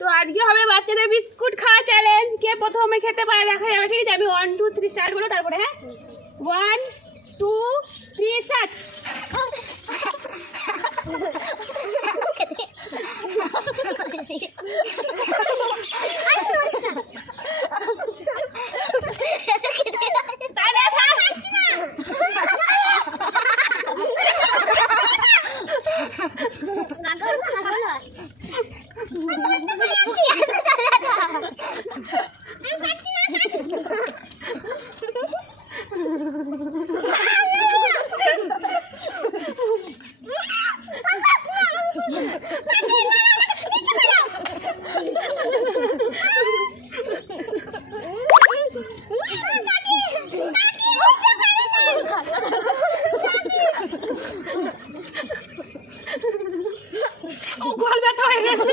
তো আজকে হবে বাচ্চাদের বিস্কুট খাওয়া চ্যালেঞ্জ কে প্রথমে খেতে পারে দেখা যাবে ঠিক আছে আমি ওয়ান টু থ্রি স্টার্ট করব তারপরে হ্যাঁ ওয়ান টু থ্রি স্টার্ট ও গোল ব্যথা হয়ে গেছে।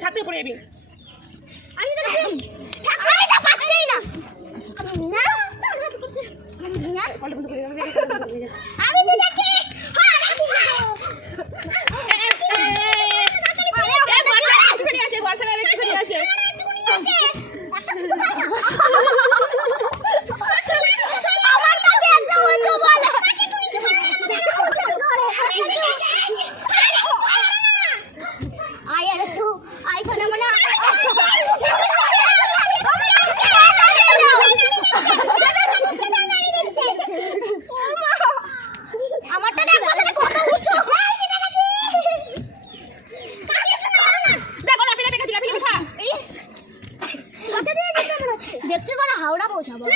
ছাতে পড়ে যাবি। আমি enseñar? ¿Cuál es.